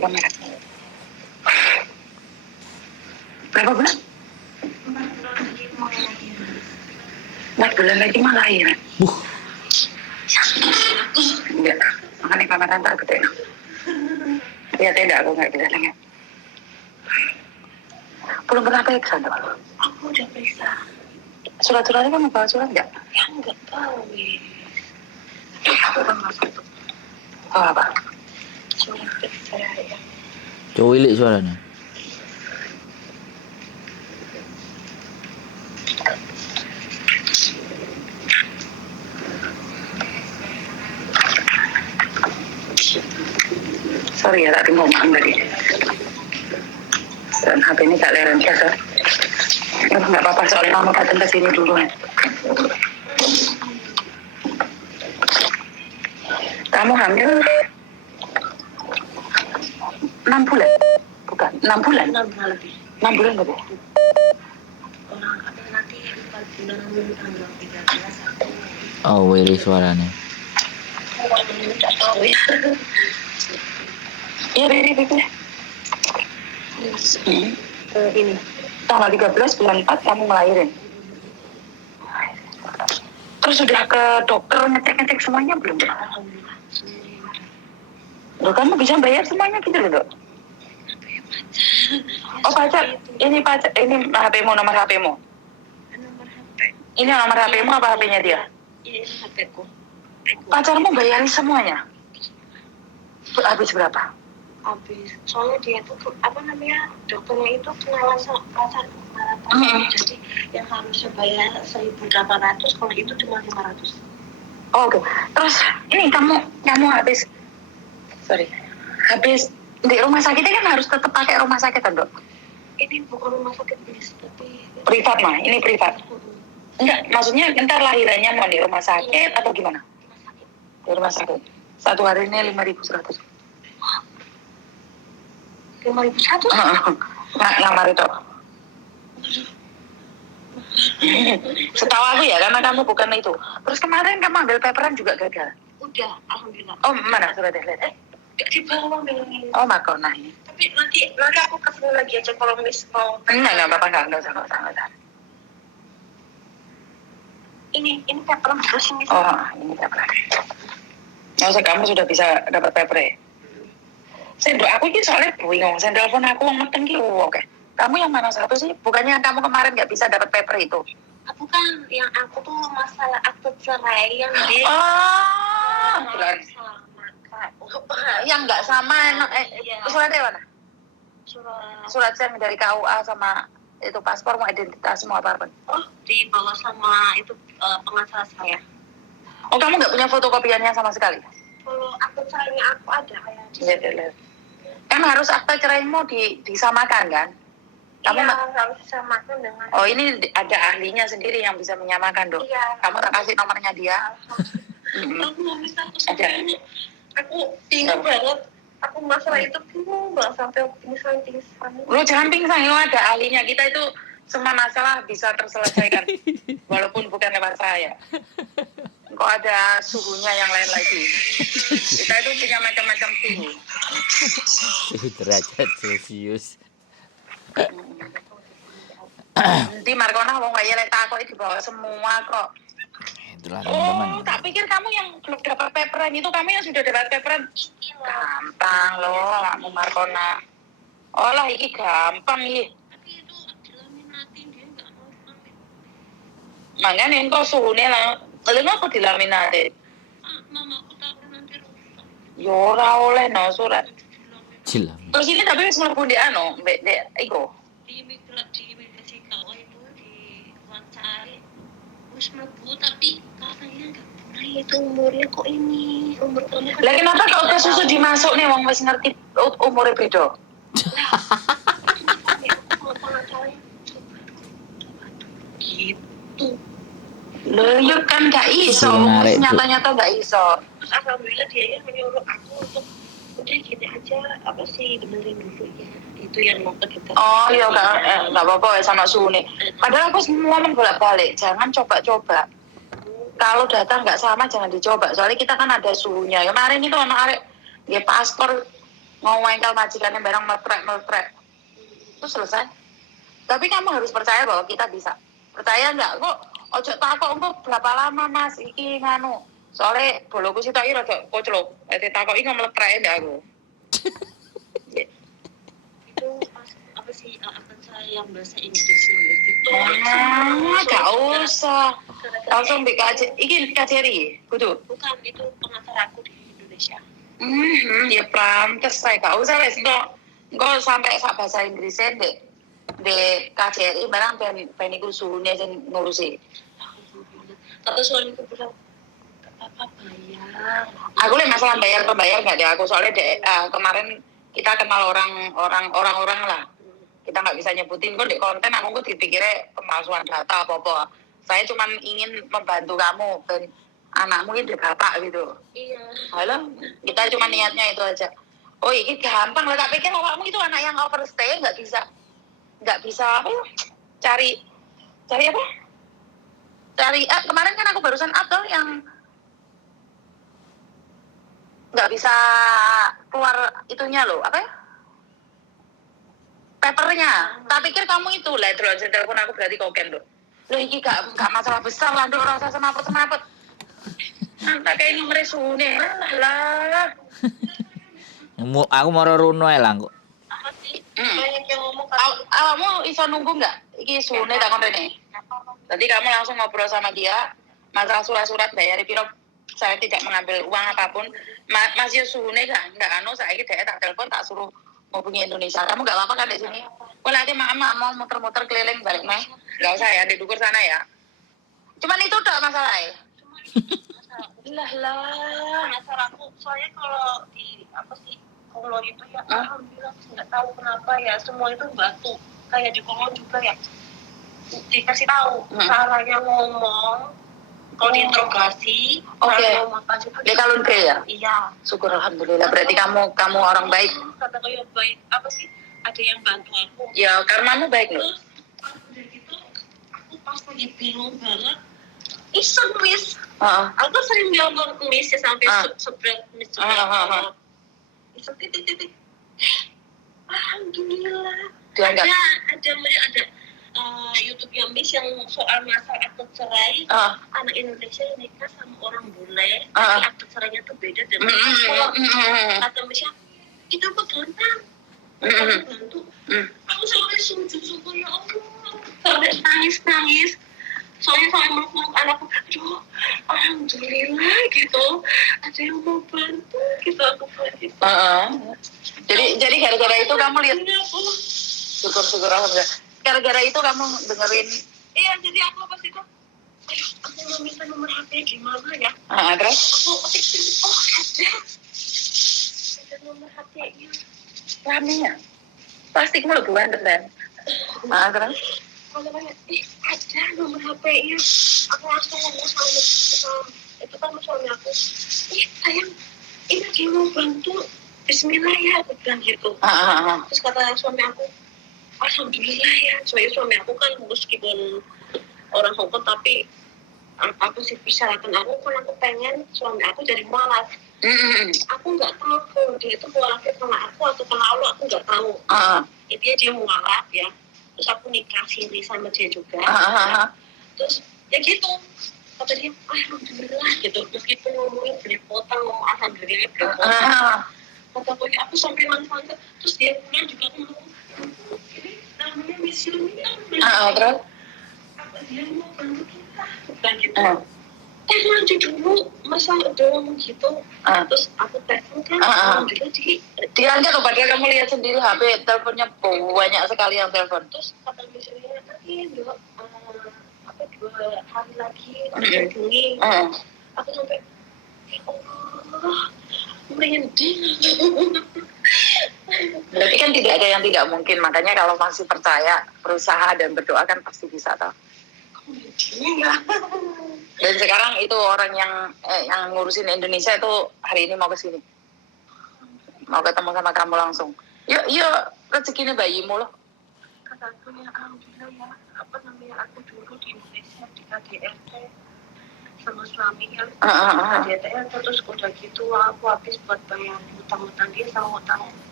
balik kamera. Berapa bulan? 4 bulan lagi mah lahiran. Enggak, makanya kamera tak gede. Ya tidak, aku nggak bisa dengar. Belum pernah periksa dong? Aku udah periksa. Surat-suratnya kamu bawa surat nggak? Ya nggak tahu. Aku kan masuk. Oh apa? Surat periksa ya. Cuwilik suaranya. Sorry ya, tadi ngomong tadi. Dan HP ini tak leren biasa. Nggak apa-apa, soalnya mama datang ke sini dulu. Kamu hamil 6 bulan? Bukan, 6 bulan? 6 bulan lebih. 6 bulan lebih? Orang nanti 4 bulan tanggal 13 Oh, wiri suaranya. Tidak tahu ya. Iya, Bebe. Ini tanggal 13 bulan 4 kamu ngelahirin. Terus sudah ke dokter ngecek semuanya belum? Loh, kamu bisa bayar semuanya gitu loh, Dok? Oh, pacar. Ini HP-mu, nomor HP-mu. Nomor HP. Ini nomor HP-mu apa HP-nya dia? Ini HP-ku. Pacarmu bayarin semuanya? Habis berapa? Habis. Soalnya dia tuh dokternya itu kenalan sama pacarku. Jadi yang harusnya bayar 1.800, kalau itu cuma 500. Oh, oke. Terus ini kamu habis di rumah sakitnya kan harus tetap pakai rumah sakit kan, Dok? Ini bukan rumah sakit bis, tapi privat mah. Ini privat. Enggak, maksudnya ntar lahirannya mau di rumah sakit atau gimana? Di rumah sakit. Satu hari ini 5.100. 5.100? Ngamar itu. Setahu aku ya, karena kamu bukan itu. Terus kemarin kamu ambil paperan juga gagal? Udah, alhamdulillah. Oh, mana suratnya? Lihat. Di bawah ini. Oh, makona ini. Tapi nanti aku kesini lagi aja kalau mau. Enggak apa-apa, enggak usah. Ini paperan terus ini. Oh, ini paperan. Maksud kamu sudah bisa dapat paper. Sendok aku ini soalnya bingung. Saya telepon aku ngeten ki oke. Kamu yang mana satu sih? Bukannya kamu kemarin nggak bisa dapat paper itu? Bukan, yang aku tuh masalah akte cerai yang di. Oh, yang nggak sama. Iya. Suratnya mana? Surat saya dari KUA sama itu paspor, mau identitas semua apa? Oh, dibawa sama itu pengacara saya. Oh, kamu nggak punya fotokopiannya sama sekali? Kalau akte cerainya aku ada kayak. Iya. Kan harus akte ceraimu disamakan kan? Kamu harus disamakan dengan. Oh, ini ada ahlinya sendiri yang bisa menyamakan, Dok. Iya. Kamu tak kasih nomornya dia? Aku nggak bisa. Ada. Aku bingung banget. Aku masalah itu bingung banget sampai pingsan. Lu jangan pingsan, ada ahlinya. Kita itu semua masalah bisa terselesaikan walaupun bukan lewat saya. Kok ada suhunya yang lain lagi. Kita itu punya macam-macam suhu. Derajat Celcius. Nanti Markona mau nggak ya letak kok di bawah semua kok. Itulah teman-teman. Oh, tak pikir kamu yang belum dapat paperan itu, kamu yang sudah dapat paperan. Gampang loh, kamu Markona. Oh lah, ini gampang nih. Tapi itu dilaminatin, dia nggak mau lamin. Makanya kok suhunya lah. Lalu aku dilaminatin. Mama aku takut nanti rusak. Yora oleh no surat. Cilam. Terus ini tapi mlebu di dek iku. Di imigrasi KO itu di wawancara. Wis mlebu tapi katanya enggak pernah itu umurnya kok ini. Umur kamu kan. Lah kenapa kok ke susu dimasuk nih wong wis ngerti umure beda? Gitu. Loh, ya kan gak iso. Nyata-nyata gak iso. Terus alhamdulillah dia yang menyuruh aku untuk udah gini aja, apa sih, benerin dulu ya. Itu yang mau kita. Oh iya, gak apa-apa ya sama suhu nih. Padahal aku semua bolak-balik. Jangan coba-coba. Kalau data gak sama, jangan dicoba. Soalnya kita kan ada suhunya. Kemarin itu anak arek, dia paspor ngomongin majikannya barang meletrek. Terus selesai. Tapi kamu harus percaya bahwa kita bisa. Percaya nggak? Kok ojo takok kok berapa lama Mas iki nganu. Soalnya boloku sih tak kira rada koclok. Takok iki meletrek ndak aku. Itu apa sih akan saya yang bahasa Inggris itu Gak usah langsung BKJ iki KJRI kudu bukan itu pengacara aku di Indonesia. Ya pantes saya gak usah wes kok sampai sak bahasa Inggrisnya di KJRI barang ben iku suhune sing ngurusi. Tapi soalnya aku bilang apa bayar. Aku lihat masalah bayar nggak deh aku soalnya kemarin kita kenal orang lah. Kita nggak bisa nyebutin kok di konten aku dipikirnya pemalsuan data apa. Saya cuma ingin membantu kamu dan anakmu ini bapak gitu. Iya. Halo, kita cuma niatnya itu aja. Oh ini gampang lah, tak pikir awakmu itu anak yang overstay nggak bisa apa ya? Cari apa? Cari kemarin kan aku barusan up tuh yang nggak bisa keluar itunya loh apa ya? Papernya. Tak pikir kamu itu lah terus telepon aku berarti koken loh. Loh ini gak masalah besar lah, nduk ora usah semaput. Tak kayak nomor sune lah. Aku mau runo ya lah kok. Apa sih? Banyak yang ngomong Awakmu iso nunggu nggak? Iki sune tak kon rene. Jadi kamu langsung ngobrol sama dia masalah surat-surat bayar piro. Saya tidak mengambil uang apapun. Mas Yusune nggak saya tak telepon tak suruh hubungi Indonesia. Kamu nggak apa-apa kan di sini? Kalau nanti mama mau muter-muter keliling balik mah, nggak usah ya di dukur sana ya. Cuman itu udah masalah ya. lah aku soalnya kalau di apa sih Kolon itu ya alhamdulillah nggak tahu kenapa ya semua itu batu kayak di Kolon juga ya dikasih tahu caranya ngomong kalau diinterogasi Oke. Dia kalun ke ya? Iya. Syukur alhamdulillah. Berarti kamu orang baik. Kata kayak baik apa sih? Ada yang bantu aku. Ya karmamu baik loh. Terus dari itu aku pas lagi bingung banget. Iseng Miss. Aku sering bilang Miss ya sampai seberat Miss juga. Iseng titik. Alhamdulillah. Ada YouTube yang Miss yang soal masalah akte cerai anak Indonesia yang nikah sama orang bule tapi akte cerainya tuh beda dengan kata Miss itu apa gampang bantu aku sampai sujud ya Allah sampai nangis soalnya meluk anakku aduh alhamdulillah gitu ada yang mau bantu gitu aku gitu. Jadi gara-gara itu kamu lihat syukur alhamdulillah. Gara-gara itu kamu dengerin. Iya, jadi aku pas itu aku mau minta nomor HP gimana ya? Terus? Ada nomor HP-nya. Raminya? Plastik mulu bukan bener. Terus? Kalau banyak, ada nomor HP-nya. Aku langsung ngomong sama itu kan suami aku. Sayang, ini dia mau bantu. Bismillah ya, aku bilang gitu. Terus kata suami aku, alhamdulillah ya, soalnya suami aku kan meskipun orang Hongkong tapi aku sih persyaratan aku kan aku pengen suami aku jadi mualaf. Aku nggak tahu kalau dia itu mualafnya kena aku atau kena Allah, aku nggak tahu. Intinya dia mualaf ya. Terus aku nikah siri sama dia juga. Terus ya gitu. Kata dia, alhamdulillah gitu. Meskipun ngomongin belepotan, ngomong alhamdulillah belepotan. Kata aku sampai nangis. Terus dia pulang juga ngomong, ini namanya misioni Terus? Apa dia mau bantu kita? Bukan gitu. Lanjut dulu, masa udah ngomong gitu. Terus aku telepon kan, alhamdulillah diangkat loh, padahal kamu lihat sendiri HP teleponnya banyak sekali yang telepon. Terus kata misioninya tadi 2 hari lagi aku hubungi. Aku sampai ya Allah merinding. Berarti kan tidak ada yang tidak mungkin, makanya kalau masih percaya, berusaha dan berdoa kan pasti bisa toh. Dan sekarang itu orang yang ngurusin Indonesia itu hari ini mau ke sini, mau ketemu sama kamu langsung. Yuk rezekinya bayimu loh. Kata aku ya alhamdulillah ya, apa namanya aku dulu di Indonesia di KDRT sama suaminya KDRT terus udah gitu aku habis buat bayar hutang-hutang dia sama hutang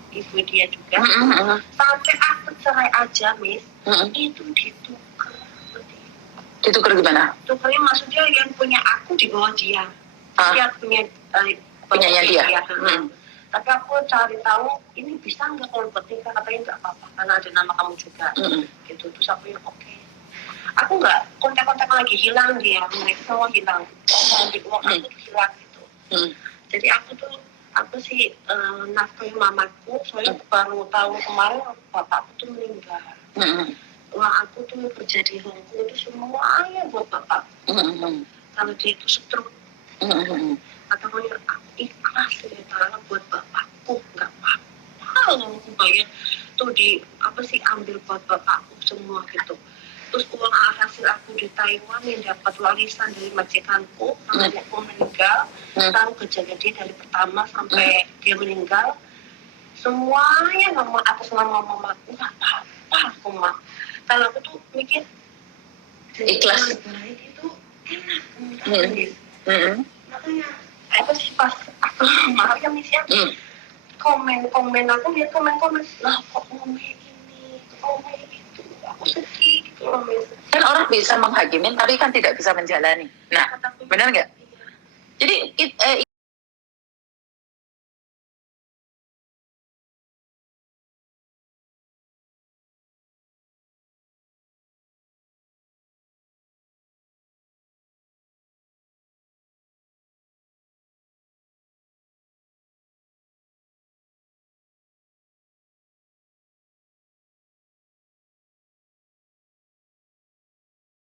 ibu dia juga. Sampai aku cerai aja, Miss. Itu ditukar. Ditukar gimana? Tukarnya maksudnya yang punya aku di bawah dia. Dia punya punyanya dia. Tapi aku cari tahu ini bisa nggak kalau bertingkah, katanya nggak apa-apa karena ada nama kamu juga. Gitu. Terus aku yang oke. Aku nggak kontak-kontak lagi, hilang dia, mereka semua hilang. Di uang aku hilang gitu. Jadi aku sih nafkahi mamaku, soalnya baru tahu kemarin bapakku tuh meninggal. Uang aku tuh kerja di Hongkong itu semuanya buat bapak. Kalau dia itu stroke, katanya aku ikhlas ternyata buat bapakku, nggak apa-apa. Aku bayar tuh ambil buat bapakku semua gitu. Terus uang hasil aku di Taiwan yang dapat warisan dari majikanku sampai aku meninggal, tahu kejadian dia dari pertama sampai dia meninggal, semuanya atas nama mamaku, nggak apa-apa aku mah. Kalau aku tuh mikir ikhlas itu enak. Makanya apa sih pas aku marah ya Miss ya, komen aku lihat komen lah kok komen ini komen itu, aku sedih gitu loh Miss. Kan orang bisa menghakimin tapi kan tidak bisa menjalani. Nah, benar nggak? Jadi